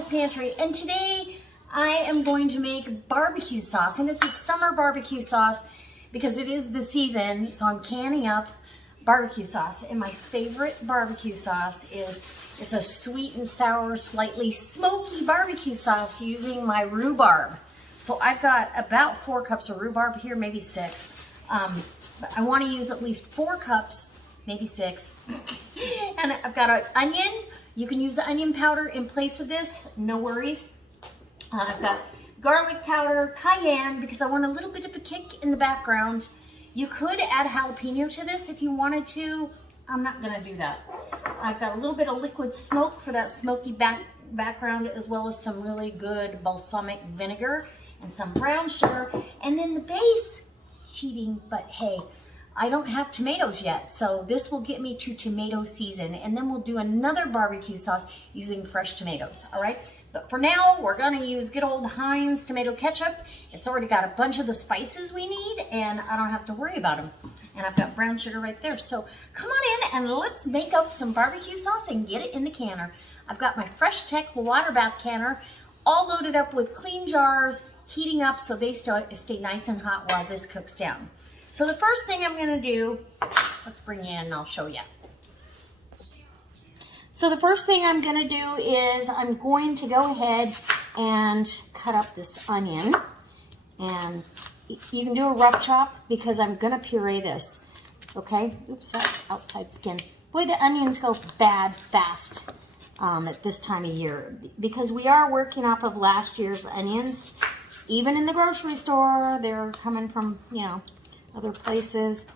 Danish Pantry, and today I am going to make barbecue sauce, and it's a summer barbecue sauce because it is the season, so I'm canning up barbecue sauce. And my favorite barbecue sauce is, it's a sweet and sour, slightly smoky barbecue sauce using my rhubarb. So I've got about 4 cups of rhubarb here, maybe 6. But I want to use at least 4 cups, maybe 6. And I've got an onion. You can use the onion powder in place of this, no worries. I've got garlic powder, cayenne, because I want a little bit of a kick in the background. You could add jalapeno to this if you wanted to. I'm not gonna do that. I've got a little bit of liquid smoke for that smoky background, as well as some really good balsamic vinegar and some brown sugar. And then the base, cheating, but hey, I don't have tomatoes yet, so this will get me to tomato season, and then we'll do another barbecue sauce using fresh tomatoes, all right? But for now, we're gonna use good old Heinz tomato ketchup. It's already got a bunch of the spices we need, and I don't have to worry about them. And I've got brown sugar right there. So come on in and let's make up some barbecue sauce and get it in the canner. I've got my Fresh Tech water bath canner all loaded up with clean jars, heating up so they stay nice and hot while this cooks down. So the first thing I'm gonna do, let's bring you in and I'll show you. So the first thing I'm gonna do is I'm going to go ahead and cut up this onion. And you can do a rough chop because I'm gonna puree this, okay? Oops, that outside skin. Boy, the onions go bad fast at this time of year because we are working off of last year's onions. Even in the grocery store, they're coming from, you know, other places.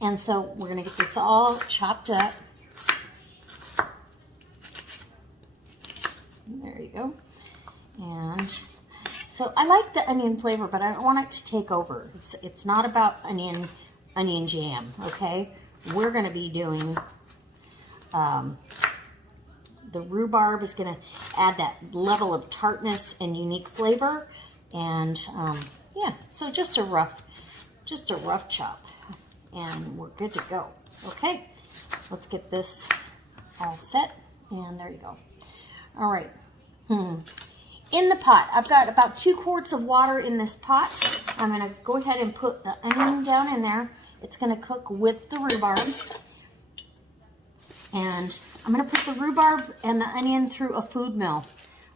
And so we're gonna get this all chopped up. There you go. And so I like the onion flavor, but I don't want it to take over. It's not about onion jam, okay? We're gonna be doing, the rhubarb is gonna add that level of tartness and unique flavor. And yeah, so just a rough chop. And we're good to go. Okay, let's get this all set. And there you go. All right. In the pot, I've got about 2 quarts of water in this pot. I'm gonna go ahead and put the onion down in there. It's gonna cook with the rhubarb. And I'm gonna put the rhubarb and the onion through a food mill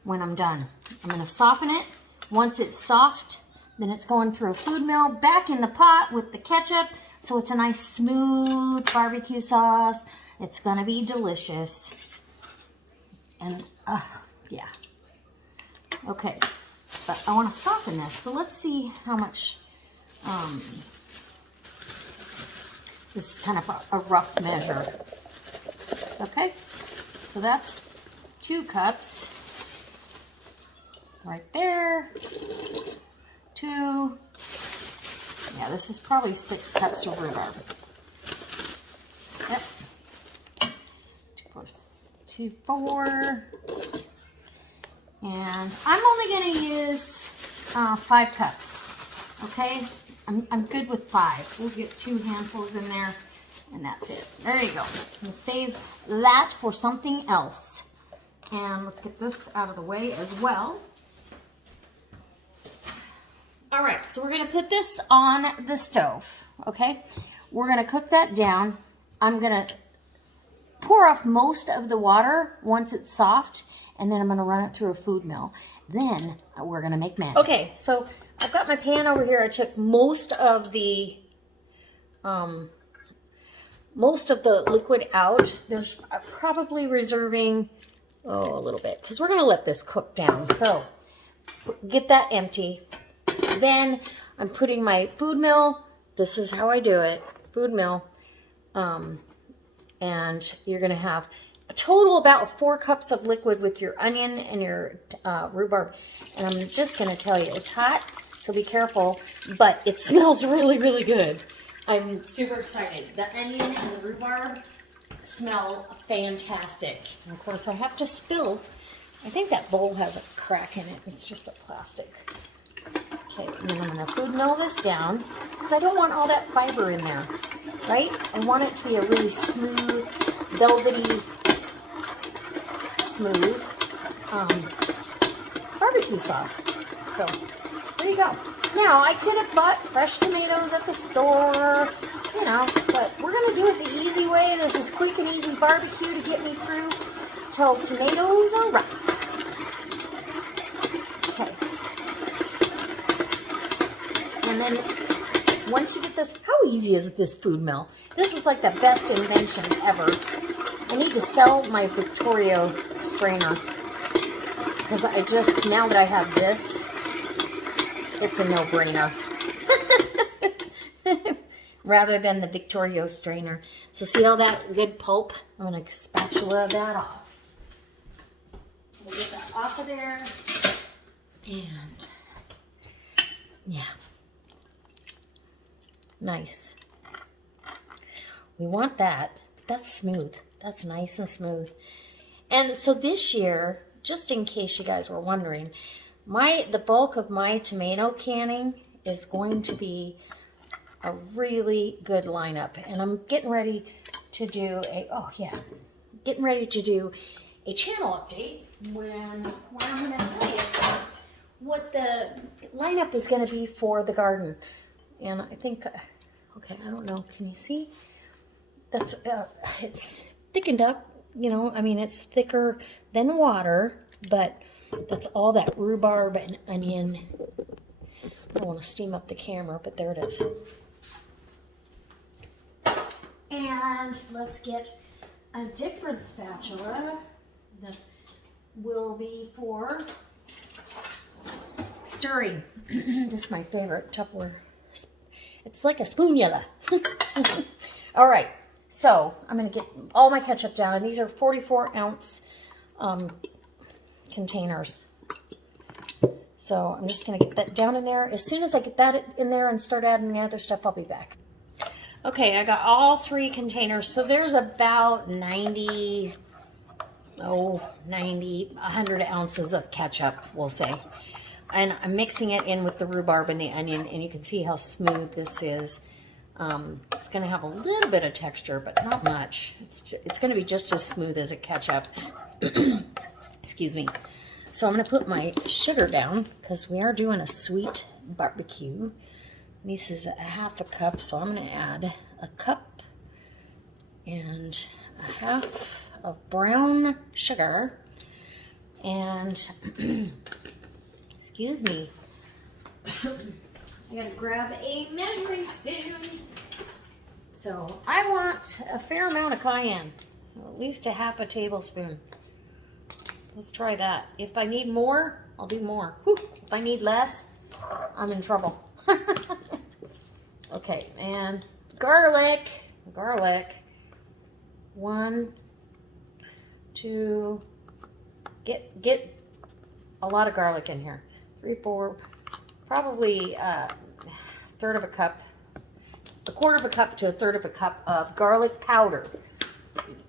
when I'm done. I'm gonna soften it. Once it's soft, then it's going through a food mill, back in the pot with the ketchup. So it's a nice smooth barbecue sauce. It's gonna be delicious. And yeah. Okay, but I wanna soften this. So let's see how much, this is kind of a rough measure. Okay, so that's 2 cups right there. 2. Yeah, this is probably 6 cups of rhubarb. Yep. 2, 4. And I'm only going to use 5 cups. Okay? I'm good with 5. We'll get 2 handfuls in there, and that's it. There you go. We'll save that for something else. And let's get this out of the way as well. All right, so we're gonna put this on the stove, okay? We're gonna cook that down. I'm gonna pour off most of the water once it's soft, and then I'm gonna run it through a food mill. Then we're gonna make magic. Okay, so I've got my pan over here. I took most of the liquid out. I'm probably reserving, a little bit, because we're gonna let this cook down. So get that empty. Then I'm putting my food mill. This is how I do it, food mill. And you're gonna have a total about 4 cups of liquid with your onion and your rhubarb. And I'm just gonna tell you, it's hot, so be careful, but it smells really, really good. I'm super excited. The onion and the rhubarb smell fantastic. And of course I have to spill. I think that bowl has a crack in it. It's just a plastic. Okay, and then I'm going to food mill this down because I don't want all that fiber in there, right? I want it to be a really smooth, velvety smooth barbecue sauce. So there you go. Now, I could have bought fresh tomatoes at the store, you know, but we're going to do it the easy way. This is quick and easy barbecue to get me through till tomatoes are ripe. Okay. And then once you get this, how easy is this food mill? This is like the best invention ever. I need to sell my Victorio strainer because I just, now that I have this, it's a no-brainer. Rather than the Victorio strainer. So see all that good pulp? I'm going to spatula that off. We'll get that off of there. And yeah. Nice. We want that. That's smooth. That's nice and smooth. And so this year, just in case you guys were wondering, the bulk of my tomato canning is going to be a really good lineup. And I'm getting ready to do a channel update when I'm going to tell you what the lineup is going to be for the garden. And I think, okay, I don't know, can you see? That's, it's thickened up, you know, I mean, it's thicker than water, but that's all that rhubarb and onion. I don't want to steam up the camera, but there it is. And let's get a different spatula that will be for stirring. This is my favorite Tupperware. It's like a spoonula. All right, so I'm going to get all my ketchup down, and these are 44-ounce containers. So I'm just going to get that down in there. As soon as I get that in there and start adding the other stuff, I'll be back. Okay, I got all 3 containers. So there's about 100 ounces of ketchup, we'll say. And I'm mixing it in with the rhubarb and the onion, and you can see how smooth this is. It's going to have a little bit of texture, but not much. It's going to be just as smooth as a ketchup. Excuse me. So I'm going to put my sugar down because we are doing a sweet barbecue. This is a half a cup, so I'm going to add a cup and a half of brown sugar. And, excuse me, I got to grab a measuring spoon. So I want a fair amount of cayenne, so at least a half a tablespoon. Let's try that. If I need more, I'll do more. Whew. If I need less, I'm in trouble. Okay, and garlic. 1, 2, get a lot of garlic in here. 3, 4, probably a third of a cup, a quarter of a cup to a third of a cup of garlic powder.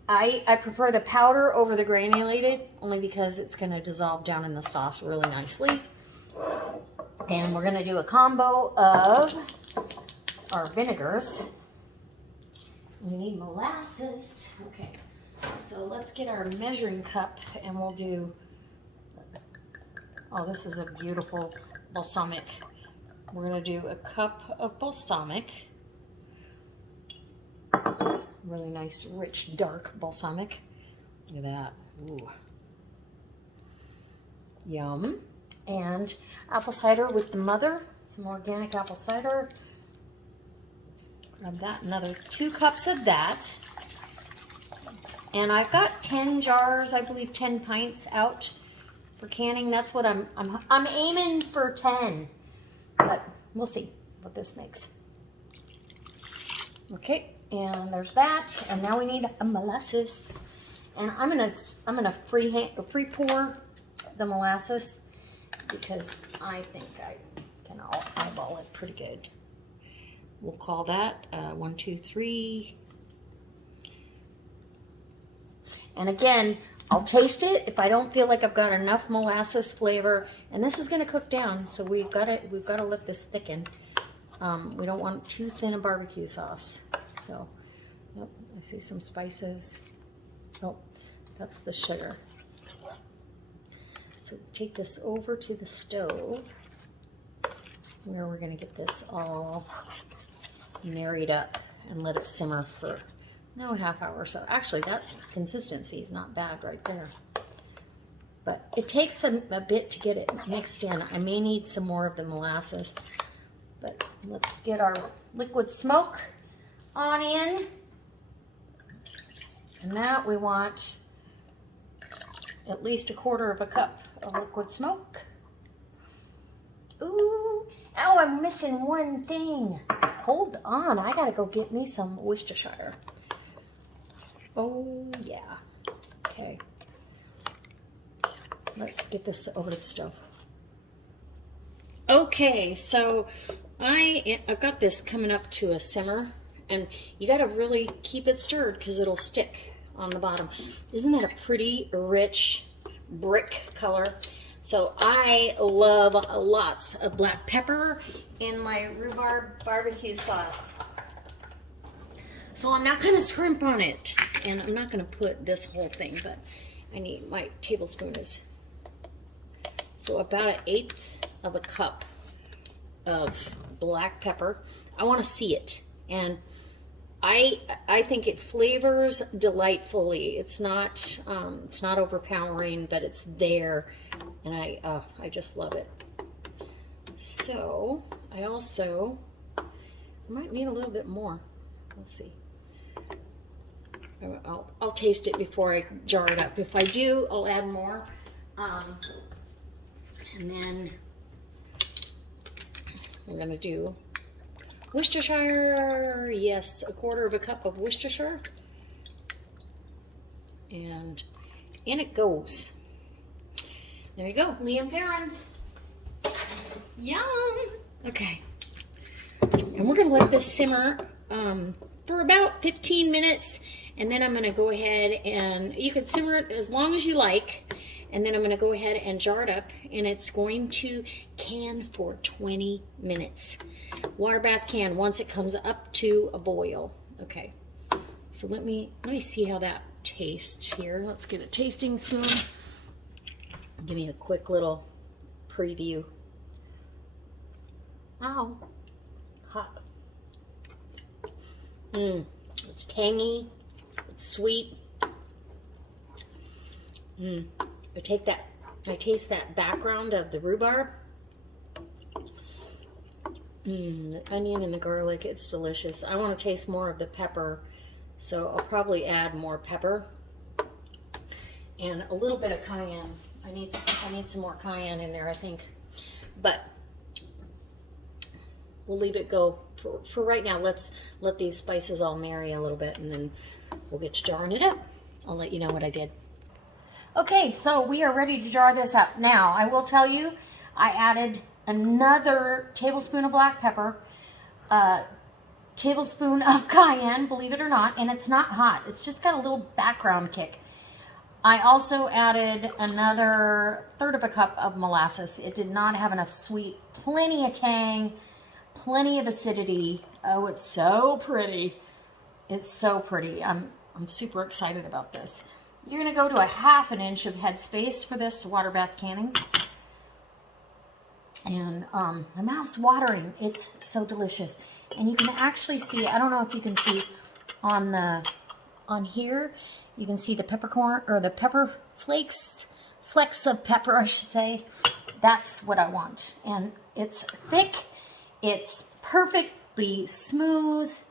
I prefer the powder over the granulated only because it's going to dissolve down in the sauce really nicely. And we're going to do a combo of our vinegars. We need molasses. Okay, so let's get our measuring cup and we'll do, oh, this is a beautiful balsamic. We're going to do a cup of balsamic. Really nice, rich, dark balsamic. Look at that. Ooh. Yum. And apple cider with the mother. Some organic apple cider. Grab that. Another 2 cups of that. And I've got 10 jars, I believe 10 pints out for canning. That's what I'm aiming for 10. But we'll see what this makes. Okay. And there's that, and now we need a molasses. And I'm gonna free pour the molasses because I think I can eyeball it pretty good. We'll call that 1, 2, 3. And again, I'll taste it if I don't feel like I've got enough molasses flavor. And this is gonna cook down, so we've got to let this thicken. We don't want too thin a barbecue sauce. So, oh, I see some spices. Oh, that's the sugar. So take this over to the stove where we're going to get this all married up and let it simmer for half hour or so. Actually, that consistency is not bad right there. But it takes a bit to get it mixed in. I may need some more of the molasses. But let's get our liquid smoke on in. And that we want at least 1/4 cup of liquid smoke. Ooh, oh, I'm missing one thing. Hold on, I gotta go get me some Worcestershire. Oh, yeah. Okay. Let's get this over to the stove. Okay, so I've got this coming up to a simmer, and you got to really keep it stirred because it'll stick on the bottom. Isn't that a pretty rich brick color? So I love lots of black pepper in my rhubarb barbecue sauce. So I'm not going to scrimp on it, and I'm not going to put this whole thing, but I need my tablespoon is. So about 1/8 cup of black pepper. I want to see it, and I think it flavors delightfully. It's not overpowering, but it's there, and I just love it. So I might need a little bit more. We'll see. I'll taste it before I jar it up. If I do, I'll add more. And then we're going to do Worcestershire. Yes, 1/4 cup of Worcestershire. And in it goes. There you go, Liam Perrins. Yum! Okay. And we're going to let this simmer for about 15 minutes. And then I'm going to go ahead and you can simmer it as long as you like. And then I'm going to go ahead and jar it up, and it's going to can for 20 minutes. Water bath can once it comes up to a boil. Okay, so let me see how that tastes here. Let's get a tasting spoon. Give me a quick little preview. Ow, hot. It's tangy. It's sweet. I taste that background of the rhubarb. The onion and the garlic, it's delicious. I want to taste more of the pepper, so I'll probably add more pepper and a little bit of cayenne. I need some more cayenne in there, I think. But we'll leave it go for right now. Let's let these spices all marry a little bit, and then we'll get to jarring it up. I'll let you know what I did. Okay, so we are ready to jar this up. Now, I will tell you, I added another tablespoon of black pepper, a tablespoon of cayenne, believe it or not, and it's not hot. It's just got a little background kick. I also added another 1/3 cup of molasses. It did not have enough sweet, plenty of tang, plenty of acidity. Oh, it's so pretty. It's so pretty. I'm super excited about this. You're going to go to a 1/2 inch of headspace for this water bath canning. And my mouth's watering. It's so delicious. And you can actually see, I don't know if you can see on here, you can see the peppercorn, or the pepper flakes, flecks of pepper, I should say. That's what I want. And it's thick. It's perfectly smooth.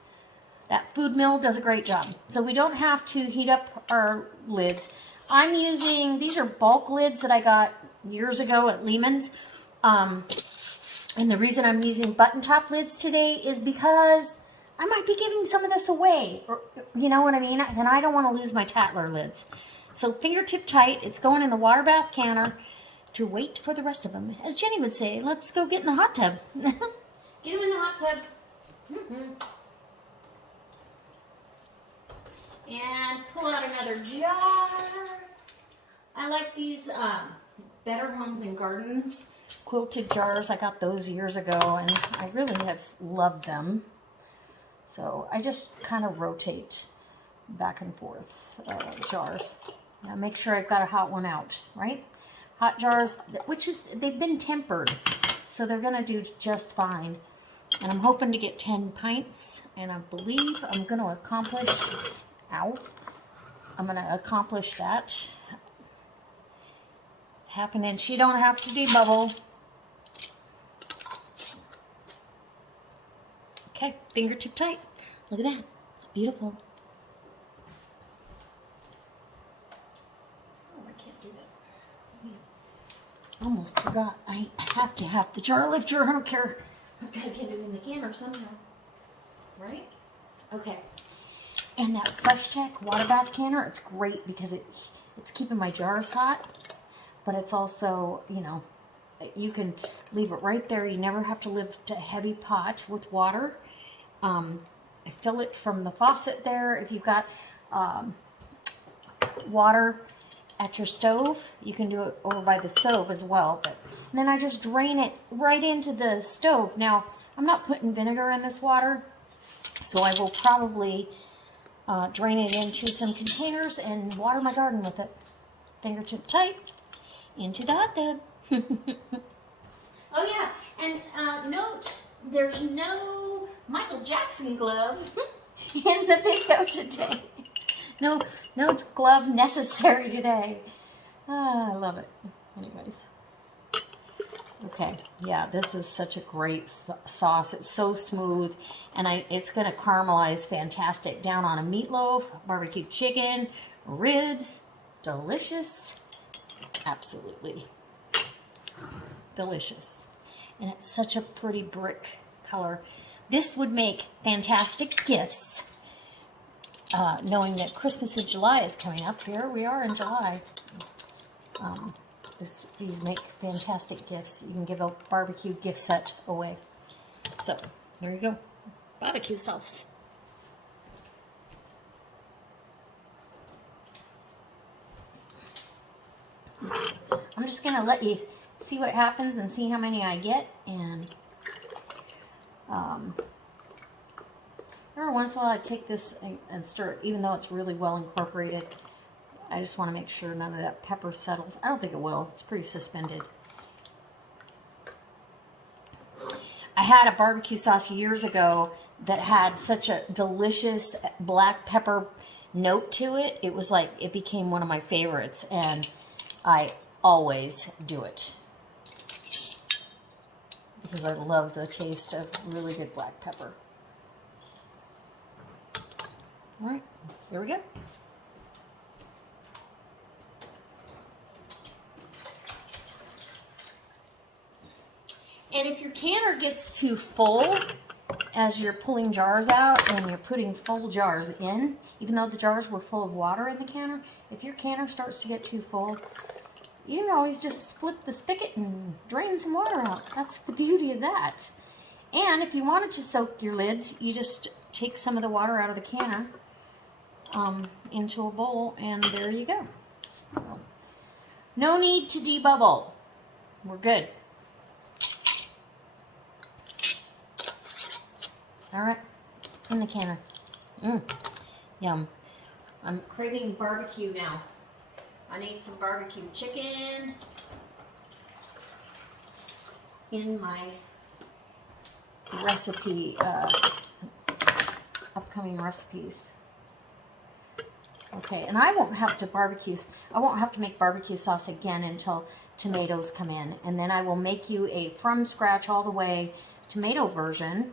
That food mill does a great job. So we don't have to heat up our lids. I'm using, these are bulk lids that I got years ago at Lehman's. And the reason I'm using button top lids today is because I might be giving some of this away. Or, you know what I mean? And I don't want to lose my Tattler lids. So fingertip tight. It's going in the water bath canner to wait for the rest of them. As Jenny would say, let's go get in the hot tub. Get them in the hot tub. And pull out another jar. I like these Better Homes and Gardens quilted jars. I got those years ago, and I really have loved them. So I just kind of rotate back and forth jars. Now make sure I've got a hot one out, right? hot jars, which is, they've been tempered, so they're gonna do just fine. And I'm hoping to get 10 pints, and I believe I'm gonna accomplish, I'm gonna accomplish that. Half an inch, you don't have to debubble. Okay, fingertip tight. Look at that, it's beautiful. Almost forgot. I have to have the jar lifter. I don't care. I've got to get it in the canner somehow. Right? Okay. And that Fresh Tech water bath canner, it's great because it's keeping my jars hot. But it's also, you know, you can leave it right there. You never have to lift a heavy pot with water. I fill it from the faucet there. If you've got water at your stove, you can do it over by the stove as well. But then I just drain it right into the stove. Now, I'm not putting vinegar in this water, so I will probably drain it into some containers and water my garden with it. Fingertip tight into the hot tub. Oh yeah, and note, there's no Michael Jackson glove in the video today. No glove necessary today. I love it. Anyways. Okay, yeah, this is such a great sauce. It's so smooth, and it's going to caramelize fantastic down on a meatloaf, barbecue chicken, ribs. Delicious. Absolutely delicious. And it's such a pretty brick color. This would make fantastic gifts. Knowing that Christmas in July is coming up, here we are in July. These make fantastic gifts. You can give a barbecue gift set away. So, there you go. Barbecue sauce. I'm just going to let you see what happens and see how many I get. And every once in a while I take this and stir it, even though it's really well incorporated. I just want to make sure none of that pepper settles. I don't think it will. It's pretty suspended. I had a barbecue sauce years ago that had such a delicious black pepper note to it. It was like, it became one of my favorites, and I always do it because I love the taste of really good black pepper. All right, here we go. And if your canner gets too full as you're pulling jars out and you're putting full jars in, even though the jars were full of water in the canner, if your canner starts to get too full, you can always just flip the spigot and drain some water out. That's the beauty of that. And if you wanted to soak your lids, you just take some of the water out of the canner into a bowl, and there you go. So, no need to debubble. We're good. All right, in the canner. Yum. I'm craving barbecue now. I need some barbecue chicken in my recipe, upcoming recipes. Okay, and I won't have to make barbecue sauce again until tomatoes come in. And then I will make you a from scratch all the way tomato version.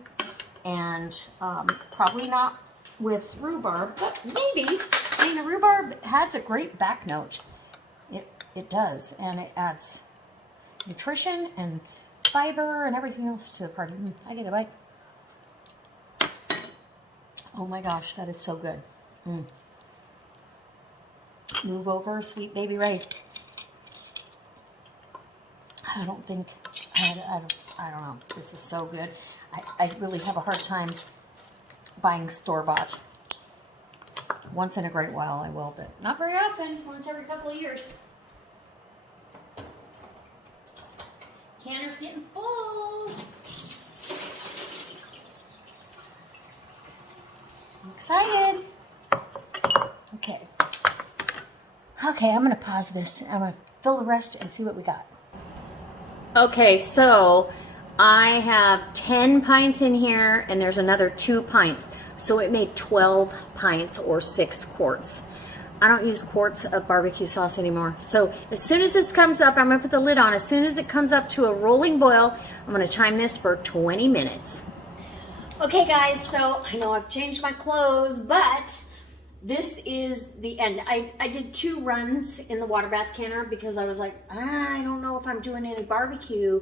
And probably not with rhubarb, but maybe. I mean, the rhubarb has a great back note. It does, and it adds nutrition and fiber and everything else to the party. I get a bite. Oh my gosh, that is so good. Move over, sweet baby Ray. I don't know. This is so good. I really have a hard time buying store-bought. Once in a great while I will, but not very often. Once every couple of years. Canner's getting full. I'm excited. Okay, I'm going to pause this. I'm going to fill the rest and see what we got. Okay, so I have 10 pints in here and there's another 2 pints. So it made 12 pints or 6 quarts. I don't use quarts of barbecue sauce anymore. So as soon as this comes up, I'm gonna put the lid on. As soon as it comes up to a rolling boil, I'm gonna time this for 20 minutes. Okay guys, so I know I've changed my clothes, but this is the end. I did 2 runs in the water bath canner because I was like, I don't know if I'm doing any barbecue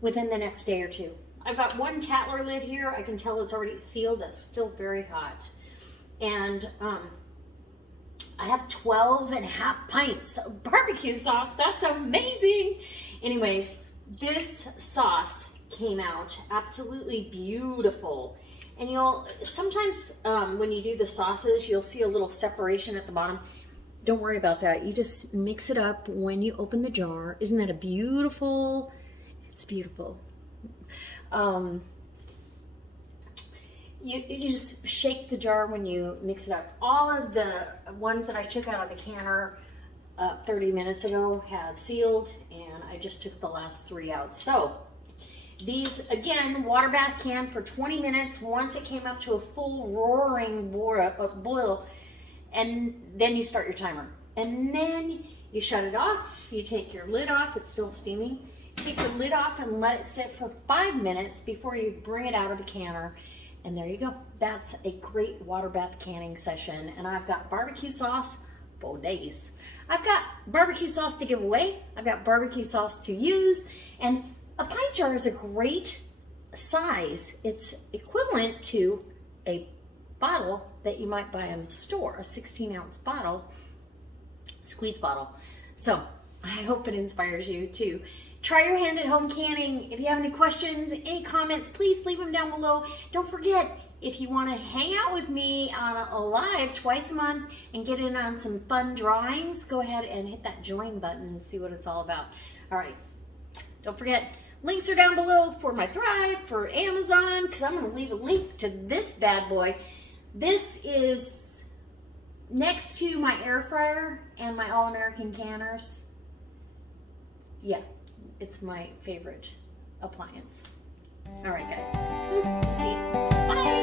within the next day or 2. I've got 1 Tattler lid here. I can tell it's already sealed. It's still very hot. And I have 12.5 pints of barbecue sauce. That's amazing. Anyways, this sauce came out absolutely beautiful. And you'll sometimes when you do the sauces, you'll see a little separation at the bottom. Don't worry about that. You just mix it up when you open the jar. Isn't that a beautiful? It's beautiful. You just shake the jar when you mix it up. All of the ones that I took out of the canner 30 minutes ago have sealed, and I just took the last 3 out. So these, again, water bath can for 20 minutes. Once it came up to a full roaring boil, and then you start your timer. And then you shut it off. You take your lid off. It's still steaming. Take the lid off and let it sit for 5 minutes before you bring it out of the canner. And there you go. That's a great water bath canning session. And I've got barbecue sauce for days. I've got barbecue sauce to give away. I've got barbecue sauce to use. And a pint jar is a great size. It's equivalent to a bottle that you might buy in the store, a 16-ounce bottle, squeeze bottle. So I hope it inspires you to try your hand at home canning. If you have any questions, any comments, please leave them down below. Don't forget, if you want to hang out with me on a live twice a month and get in on some fun drawings, go ahead and hit that join button and see what it's all about. All right, don't forget, links are down below for my Thrive, for Amazon, because I'm going to leave a link to this bad boy. This is next to my air fryer and my All-American canners. Yeah. It's my favorite appliance. All right, guys. See you. Bye.